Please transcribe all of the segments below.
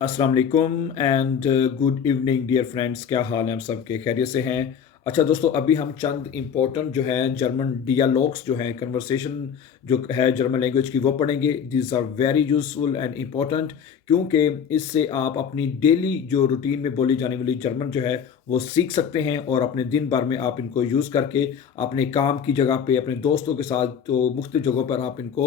अस्सलाम वालेकुम and good evening dear friends. क्या हाल है? हम सबके खैरियत से हैं। अच्छा दोस्तों, अभी हम चंद इम्पोर्टेंट जो है जर्मन डियालॉग्स जो है कन्वर्सेशन जो है जर्मन लैंग्वेज की वो पढ़ेंगे। This are very useful and important, क्योंकि इससे आप अपनी डेली जो रूटीन में बोली जाने वाली जर्मन जो है वो सीख सकते हैं और अपने दिन भर में आप इनको यूज़ करके अपने काम की जगह पे अपने दोस्तों के साथ तो मुख्तलिफ जगहों पर आप इनको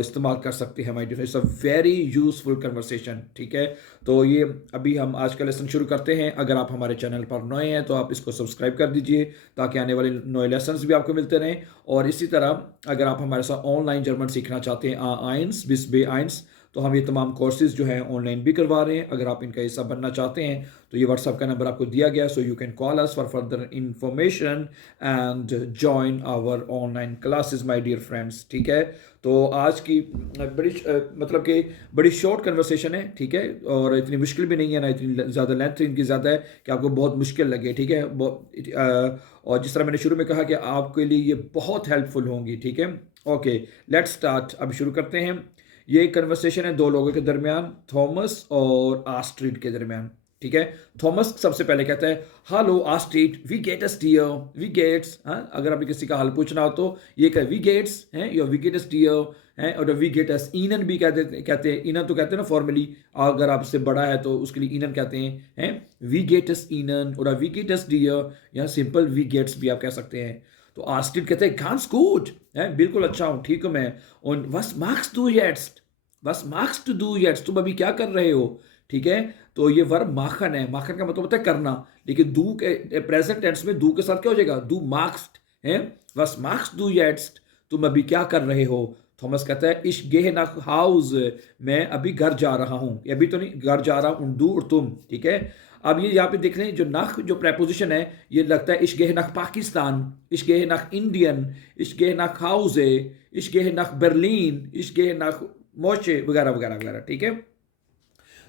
इस्तेमाल कर सकते हैं। My dear, it's a very useful conversation. ठीक है, तो ये अभी हम आज का लेसन शुरू करते हैं। अगर आप हमारे चैनल पर नए हैं तो आप इसको सब्सक्राइब कर दीजिए ताकि आने वाले नए लेसन्स भी आपको मिलते रहें। और इसी तरह अगर आप हमारे साथ ऑनलाइन जर्मन सीखना चाहते हैं आइंस बिस बे आइंस, तो हम ये तमाम कोर्सेज जो हैं ऑनलाइन भी करवा रहे हैं। अगर आप इनका हिस्सा बनना चाहते हैं तो ये व्हाट्सअप का नंबर आपको दिया गया है, so you can call us for further information and join our online classes my dear friends. ठीक है, तो आज की बड़ी मतलब कि बड़ी शॉर्ट कन्वर्सेशन है। ठीक है, और इतनी मुश्किल भी नहीं है, ना इतनी ज़्यादा लेंथ इनकी ज़्यादा है कि आपको बहुत मुश्किल लगे। ठीक है, और जिस तरह मैंने शुरू में कहा कि आपके लिए ये बहुत हेल्पफुल होंगी। ठीक है, ओके, लेट्स स्टार्ट। अब शुरू करते हैं। ये कन्वर्सेशन है दो लोगों के दरमियान, थॉमस और आस्ट्रिड के दरमियान। ठीक है, थॉमस सबसे पहले कहता है, hello Astrid, we get us dear, we gets. हाँ, अगर आपने किसी का हाल पूछना हो तो ये कहे वी गेट्स हैं, या वी गेट अस डियर हैं, और वी गेट अस ईनन भी कहते हैं। ईनन तो कहते हैं ना फॉर्मली, अगर आपसे बड़ा है तो उसके लिए ईनन कहते हैं वी गेट अस ईनन और वी गेट अस डियर, या सिंपल वी गेट्स भी आप कह सकते हैं। तो आस्ट्रिड कहते हैं गांस गुड है, बिल्कुल अच्छा हूँ, ठीक हूँ मैं। और वस मार्क्स डू येट्स, बस मार्क्स टू डू येट्स, तुम अभी क्या कर रहे हो? ठीक है, तो ये वर्ब माखन है। माखन का मतलब होता है करना, लेकिन दू के प्रेजेंट टेंस में दू के साथ क्या हो जाएगा? दू मार्क्स है, बस मार्क्स डू येट्स, तुम अभी क्या कर रहे हो? थॉमस कहता है इश गेह nach हाउस, मैं अभी घर जा रहा हूँ। अभी तो नहीं, घर जा रहा हूँ, दू और तुम। ठीक है, अब ये यहाँ पे देख लें, जो नख जो प्रेपोजिशन है ये लगता है इश गेह nach पाकिस्तान, इश गेह nach इंडियन, इश गेह nach हाउस, इश गेह nach बर्लिन, इश गेह nach मोचे वगैरह वगैरह वगैरह। ठीक है,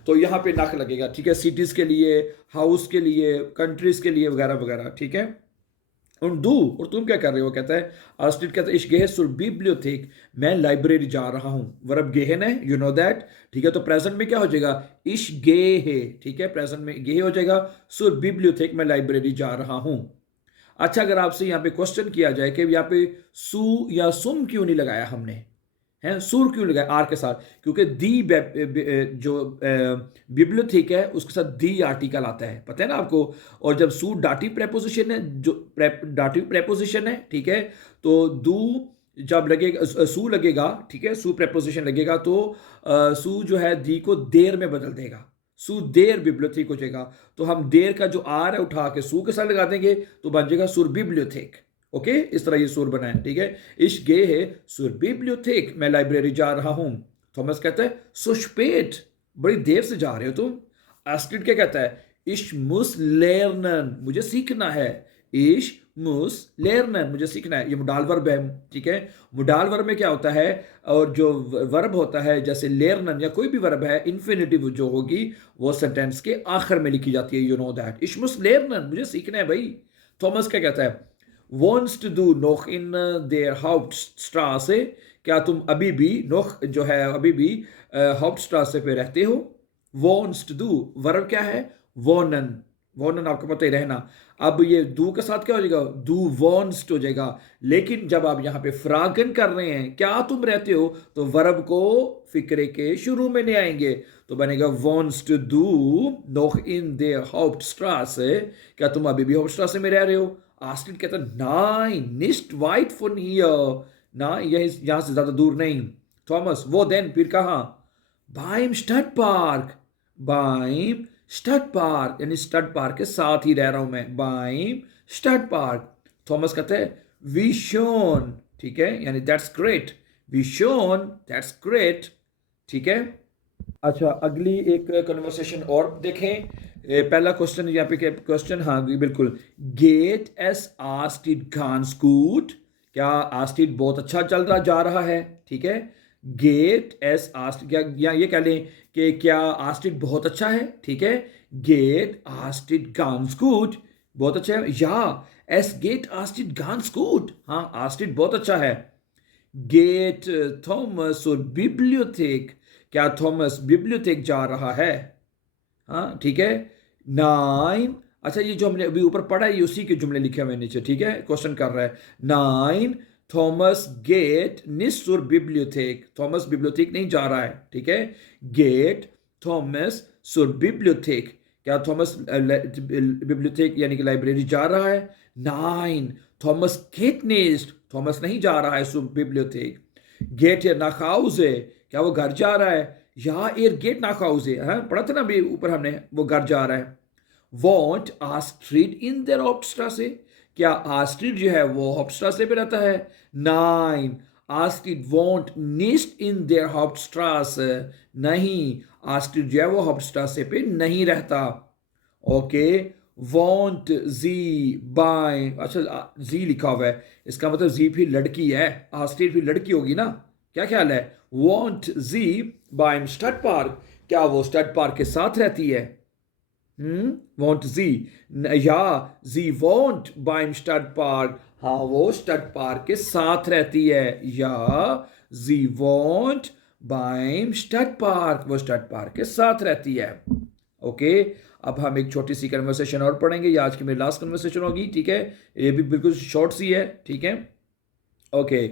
तो यहाँ पे नख लगेगा। ठीक है, सिटीज के लिए, हाउस के लिए, कंट्रीज के लिए वगैरह वगैरह। ठीक है, और दू और तुम क्या कर रहे हो? कहता है आस्ट्रिड कहता है इश गेह सुर बिब्लियोथेक, मैं लाइब्रेरी जा रहा हूँ। वर्ब गेहन है, यू नो दैट। ठीक है, तो प्रेजेंट में क्या हो जाएगा? इश गेह। ठीक है, प्रेजेंट में गेह हो जाएगा, सुर बिब्लियोथेक, मैं लाइब्रेरी जा रहा हूँ। अच्छा, अगर आपसे यहाँ पे क्वेश्चन किया जाए कि यहाँ पे सू या सुम क्यों नहीं लगाया हमने, है सुर क्यों लगाया आर के साथ? क्योंकि दी जो बिब्लियोथेक है उसके साथ दी आर्टिकल आता है, पता है ना आपको। और जब सू डाटिव प्रेपोजिशन है, जो डाटिव प्रेपोजिशन है, ठीक है, तो दू जब लगेगा, सू लगेगा, ठीक है, सू प्रेपोजिशन लगेगा तो सू जो है दी को देर में बदल देगा, सू देर बिब्लियोथेक हो जाएगा। तो हम देर का जो आर है उठा के सू के साथ लगा देंगे तो बन जाएगा सुर बिब्लियोथेक। ओके, इस तरह ये सुर बना है। ठीक है, इश गे है सुर बिब्लियोथेक, मैं लाइब्रेरी जा रहा हूं। थॉमस कहता है सो स्पेट, बड़ी देर से जा रहे हो तुम। एस्ट्रिड क्या कहता है? इश मुस लेर्नन, मुझे सीखना है। इश मुस लेर्नन, मुझे सीखना है। ये मुडाल वर्ब है। ठीक है, मुडाल वर्ब में क्या होता है, और जो वर्ब होता है जैसे लेर्नन या कोई भी वर्ब है, इन्फिनिटिव जो होगी वो सेंटेंस के आखिर में लिखी जाती है। यू नो दैट, इश मुस लेर्नन, मुझे सीखना है भाई। थॉमस क्या कहता है? wohnst du noch in der Hauptstraße, क्या तुम अभी भी noch जो है अभी भी Hauptstraße पे रहते हो? wohnst du वर्ब क्या है? wohnen, wohnen आपको पता ही रहना। अब ये do के साथ क्या हो जाएगा? du wohnst हो जाएगा। लेकिन जब आप यहाँ पे फ्रागन कर रहे हैं, क्या तुम रहते हो, तो वर्ब को फिक्रे के शुरू में ले आएंगे, तो बनेगा wohnst du noch in der Hauptstraße, क्या तुम अभी भी Hauptstraße में रह रहे हो? आस्ट्रिड कहता नाइन निस्ट वाइट फोन हियर, ना यहां से ज्यादा दूर नहीं। थॉमस वो देन फिर कहा? बाइम स्टड पार्क, बाइम स्टड पार्क, यानी स्टड पार्क के साथ ही रह रहा हूं मैं, बाइम स्टड पार्क। थॉमस कहते हैं वी शोन, ठीक है, यानी दैट्स ग्रेट, वी शोन दैट्स ग्रेट। ठीक है, अच्छा अगली एक कन्वर्सेशन और देखें। पहला क्वेश्चन यहाँ पे क्वेश्चन, हाँ बिल्कुल, गेट एस आस्टिड गांस गुड, क्या आस्टिड बहुत अच्छा चल रहा जा रहा है? ठीक है, गेट एस आस्टिड, क्या या ये कह लें कि क्या आस्टिड बहुत अच्छा है? ठीक है, गेट आस्टिड गांस गुड, बहुत अच्छा है। या एस गेट आस्टिड गांस गुड, हाँ आस्टिड बहुत अच्छा है। गेट थॉमस और बिब्लियोथेक, क्या थॉमस बिब्लियोथेक जा रहा है? हाँ ठीक है, 9। अच्छा, ये जो हमने अभी ऊपर पढ़ा है ये उसी के जुमले लिखे हुए हैं नीचे, ठीक है, क्वेश्चन कर रहा है। 9 थॉमस गेट निस zur बिब्लियोथेक, थॉमस बिब्लियोथेक नहीं जा रहा है, ठीक है, गेट थॉमस zur बिब्लियोथेक, क्या थॉमस बिब्लियोथेक यानी कि लाइब्रेरी जा रहा है? 9 थॉमस गेट निस्ट, थॉमस नहीं जा रहा है zur बिब्लियोथेक। गेट या nach Hause, क्या वो घर जा रहा है? या एर गेट nach Hause, हाँ पढ़ा था ना अभी ऊपर हमने, वो घर जा रहा है। वॉन्ट आस्ट्रिड इन देयर हाउपस्ट्रासे, क्या आस्ट्रिड जो है वो हाउपस्ट्रासे पे रहता है? 9 आस्ट्रिड वॉन्ट निस्ट इन देयर हाउपस्ट्रासे, नहीं, आस्ट्रिड जो है वो हाउपस्ट्रासे पे नहीं रहता। ओके, वॉन्ट जी बाय, अच्छा जी लिखा हुआ है, इसका मतलब जी फिर लड़की है, आस्ट्रिड फिर लड़की होगी ना, क्या ख्याल है? वॉन्ट जी बाय स्टड पार्क, क्या वो स्टड पार्क के साथ रहती है? वॉन्ट जी, या जी वॉन्ट बाइम स्टड पार्क, हाँ वो स्टड पार्क के साथ रहती है, या जी वॉन्ट बाइम स्टड पार्क, वो स्टड पार्क के साथ रहती है। ओके, अब हम एक छोटी सी कन्वर्सेशन और पढ़ेंगे, ये आज की मेरी लास्ट कन्वर्सेशन होगी, ठीक है, ये भी बिल्कुल शॉर्ट सी है, ठीक है। ओके,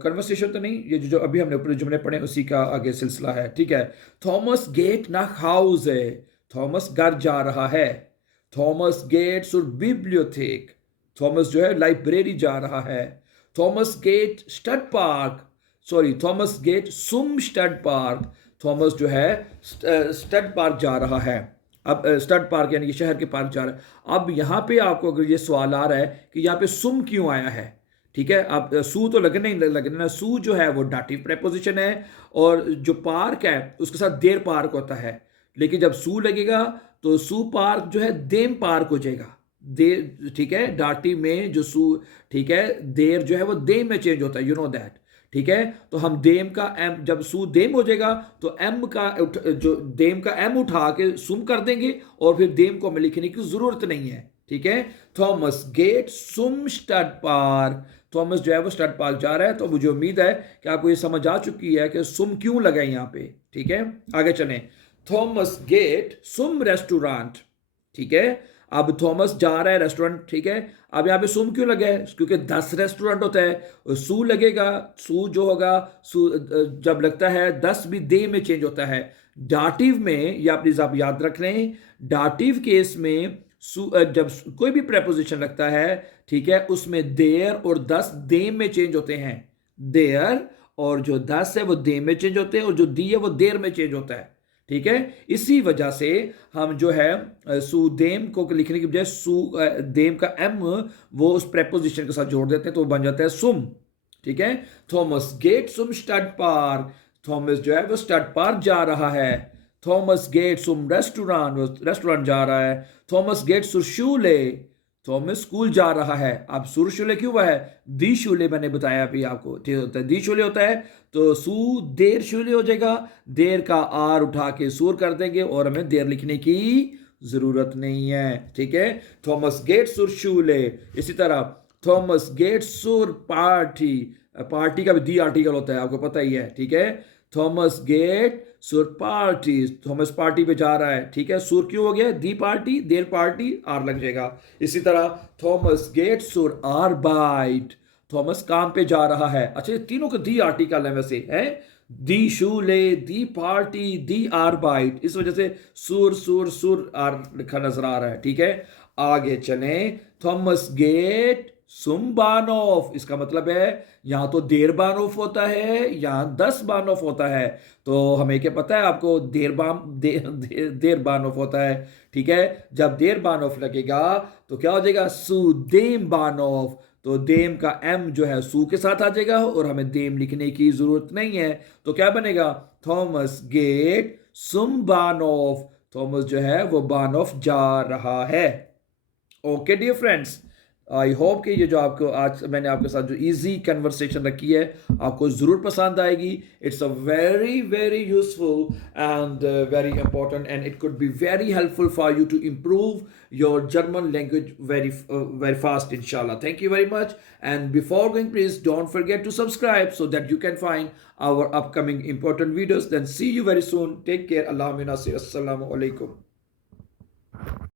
कन्वर्सेशन तो नहीं, ये जो अभी हमने ऊपर जुमले पढ़े उसी का आगे सिलसिला है, ठीक है। थॉमस गेट nach Hause, थॉमस घर जा रहा है। थॉमस गेट zur बिब्लियोथेक, थॉमस जो है लाइब्रेरी जा रहा है। थॉमस गेट स्टड पार्क, सॉरी थॉमस गेट zum स्टड पार्क, थॉमस जो है स्टड पार्क जा रहा है। अब स्टड पार्क यानी कि शहर के पार्क जा रहा है। अब यहाँ पे आपको अगर ये सवाल आ रहा है कि यहाँ पे सुम क्यों आया है, ठीक है, अब सू तो लगने ही लगना ना, सू जो है वो डाटिव प्रेपोजिशन है, और जो पार्क है उसके साथ देर पार्क होता है, लेकिन जब सू लगेगा तो सू पार्क जो है देम पार्क हो जाएगा, देर, ठीक है, डाटिव में जो सू, ठीक है, देर जो है वो देम में चेंज होता है, यू नो दैट, ठीक है। तो हम देम का एम, जब सू देम हो जाएगा तो एम का जो देम का एम उठा के सुम कर देंगे, और फिर देम को हमें लिखने की जरूरत नहीं है, ठीक है। थॉमस गेट सुम स्टड पार्क, थॉमस जो है वो स्टड पार्क जा रहा है। तो मुझे उम्मीद है कि आपको ये समझ आ चुकी है कि सुम क्यों लगा है यहाँ पे, ठीक है। आगे चलें, थॉमस गेट सुम रेस्टोरेंट, ठीक है, अब थॉमस जा रहा है रेस्टोरेंट, ठीक है। अब यहाँ पे सुम क्यों लगा है? क्योंकि 10 रेस्टोरेंट होता है, सू लगेगा, सू जो होगा, सू जब लगता है 10 भी दे में चेंज होता है। डाटिव में, या प्लीज आप याद रख लें, डाटिव केस में जब कोई भी प्रेपोजिशन लगता है, ठीक है, उसमें देयर और 10 देम में चेंज होते हैं। देयर और जो 10 है वो देम में चेंज होते हैं, और जो दी है वो देर में चेंज होता है, ठीक है। इसी वजह से हम जो है सुदेम को लिखने की बजाय सुदेम का एम वो उस प्रेपोजिशन के साथ जोड़ देते हैं, तो वो बन जाता है सुम, ठीक है। थॉमस गेट सुम स्टड पार्क, थॉमस जो है वो स्टड पार्क जा रहा है। थॉमस गेट सुम रेस्टोरेंट, वो रेस्टोरेंट जा रहा है। थॉमस गेट सुर शूले, थॉमस स्कूल जा रहा है। अब सुर शूले क्यों हुआ है? दी शूले मैंने बताया अभी आपको, ठीक होता है, दी शूले होता है, तो सू देर शूले हो जाएगा, देर का आर उठा के सूर कर देंगे, और हमें देर लिखने की जरूरत नहीं है, ठीक है। थॉमस गेट सुर शूले। इसी तरह थॉमस गेट सुर पार्टी, पार्टी का भी दी आर्टिकल होता है, आपको पता ही है, ठीक है। थॉमस गेट सुर पार्टी, थॉमस पार्टी पे जा रहा है, ठीक है, सुर क्यों हो गया? दी पार्टी, देर पार्टी, आर लग जाएगा। इसी तरह थॉमस गेट सुर आर्बाइट, थॉमस काम पे जा रहा है। अच्छा, ये तीनों का दी आर्टिकल है वैसे, है, दी शूले, दी पार्टी, दी आर्बाइट, इस वजह से सुर सुर सुर आर लिखा नजर आ रहा है, ठीक है। आगे चलें, थॉमस गेट सुम बानोफ, इसका मतलब है यहाँ तो देर बानोफ होता है, यहाँ 10 बानोफ होता है, तो हमें क्या पता है आपको? देर बानोफ होता है, ठीक है। जब देर बानोफ लगेगा तो क्या हो जाएगा? सुदेम बानोफ, तो देम का एम जो है सू के साथ आ जाएगा, और हमें देम लिखने की जरूरत नहीं है, तो क्या बनेगा? थॉमस गेट सुम बानोफ, थॉमस जो है वो बानोफ जा रहा है। Okay dear friends, I hope कि ये जो आपको आज मैंने आपके साथ जो इजी कन्वर्सेशन रखी है आपको ज़रूर पसंद आएगी. It's a very very useful and very important and it could be very helpful for you to improve your German language very fast, inshallah. Thank you very much, and before going, please don't forget to subscribe so that you can find our upcoming important videos. Then see you very soon. Take care. Allah minasir. Assalamu alaikum.